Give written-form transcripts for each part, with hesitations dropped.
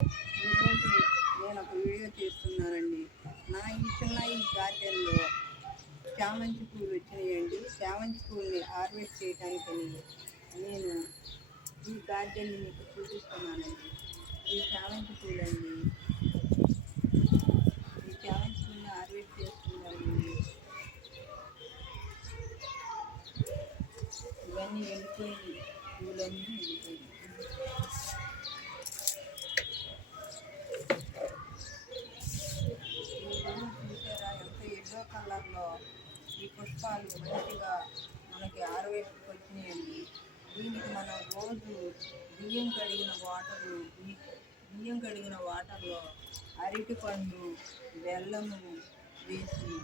ఈరోజు నేను ఒక వీడియో చేస్తున్నానండి. ఈ గార్డెన్లో చామంతి పూలు వచ్చినాయండి. చామంతి పూలని హార్వెస్ట్ చేయడానికని నేను ఈ గార్డెన్ని మీకు చూపిస్తున్నానండి. ఈ చామంతి పూలండి. ఈ చామంతి పూలని హార్వెస్ట్ చేస్తున్నానండి. ఇవన్నీ ఎండిపోయింది, పూలన్నీ ఎండిపోయింది. ఎల్లో కలర్లో ఈ పుష్పాలు మంచిగా మనకి ఆరవేసుకు వచ్చినాయండి. దీనికి మనం రోజు బియ్యం కడిగిన వాటర్లో అరటిపండు బెల్లము వేసి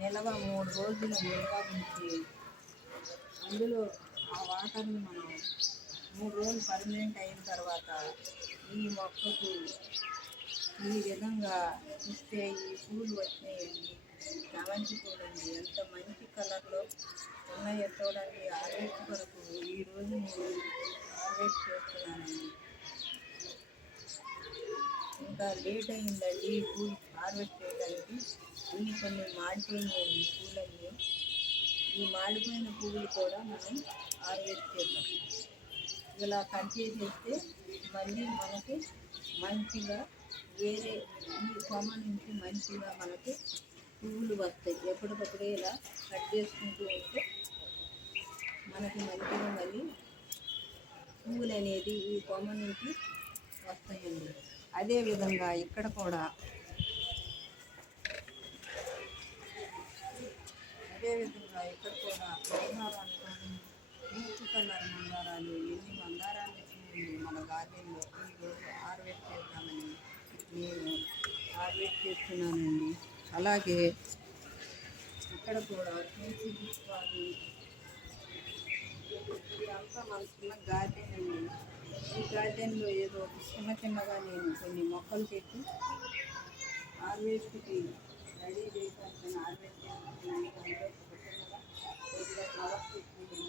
నిల్వ 3 రోజులు నిల్వ ఉంచి అందులో ఆ వాటర్ని మనం 3 రోజులు పర్మనెంట్ అయిన తర్వాత ఈ మొక్కకు ఈ విధంగా ఇస్తే ఈ పూలు వచ్చినాయండి. చామంతి పూలు అండి, ఎంత మంచి కలర్లో ఉన్నాయో చూడండి. హార్వెస్ట్ కొరకు ఈరోజు నేను హార్వెస్ట్ చేస్తున్నానండి. ఇంకా లేట్ అయిందండి ఈ పూలు హార్వెస్ట్ చేయడానికి. కొన్ని మాడిపోయినాయండి పూలన్నీ. ఈ మాడిపోయిన పువ్వులు కూడా మనం హార్వెస్ట్ చేద్దాం. ఇలా కట్ చేసేస్తే మళ్ళీ మనకి మంచిగా వేరే ఈ కొమ్మ నుంచి మంచిగా మనకి పువ్వులు వస్తాయి. ఎప్పటికప్పుడే ఇలా కట్ చేసుకుంటూ ఉంటే మనకి మంచిగా మళ్ళీ పువ్వులు అనేది ఈ కొమ్మ నుంచి వస్తాయండి. అదేవిధంగా ఇక్కడ కూడా మందారాలు కానీ బ్లూ కలర్ మందారాలు, ఎన్ని మందారాలు వచ్చినాయండి మన గార్డెన్లో. ఈరోజు హార్వెస్ట్ చేద్దామని నేను హార్వెస్ట్ చేస్తున్నానండి. అలాగే ఇక్కడ కూడా తులసి పుష్పాలు, ఇదంతా మన చిన్న గార్డెన్ అండి. ఈ గార్డెన్లో ఏదో చిన్నగా నేను కొన్ని మొక్కలు పెట్టి హార్వెస్ట్కి రెడీ చేయడానికి హార్వెస్ట్ చేస్తున్నాను. ఫ్లవర్స్ పెట్టుకుని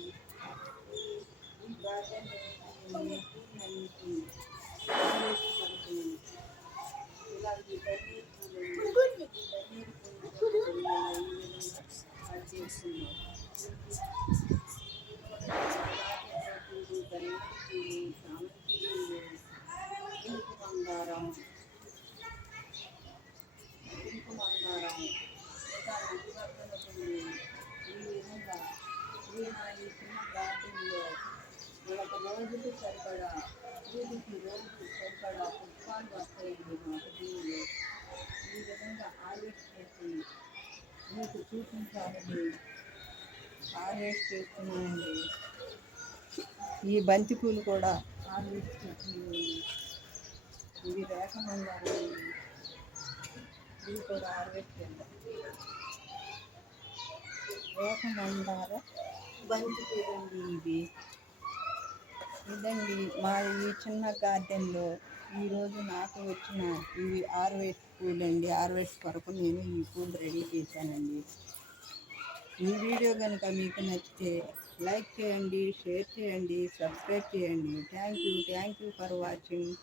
ఈ గార్డెన్ పూలన్నింటినీ హార్వెస్ట్ పడుతున్నాను. ఇలాంటి పన్నీర్ పూలు ఈ విధంగా కట్ చేస్తున్నాను. పూలు, పన్నీర్ పూలు, చామంతి పూలు, పింక్ మందారం, ఇంకా మధ్యవర్తన పూలు. ఈ విధంగా ఈ చిన్న గార్డెన్లో మనకు రోజుకి సరిపడా పుష్పాలు వస్తాయండి మాకు పూలు. ఈ విధంగా హార్వెస్ట్ చేసి మీకు చూపించాలని హార్వెస్ట్ చేస్తున్నానండి. ఈ బంతి పూలు కూడా హార్వెస్ట్ చేస్తున్నాయండి. ఇవి రేఖ మందారం, ఇవి కూడా హార్వెస్ట్ చేద్దాం. రేఖ మందార బంతి పూలండి ఇదండి మా ఈ చిన్న గార్డెన్లో ఈరోజు నాకు వచ్చిన ఇవి హార్వెస్ట్ పూలండి. హార్వెస్ట్ కొరకు నేను ఈ పూలు రెడీ చేశానండి. ఈ వీడియో కనుక మీకు నచ్చితే లైక్ చేయండి, షేర్ చేయండి, సబ్స్క్రైబ్ చేయండి. Thank you for watching.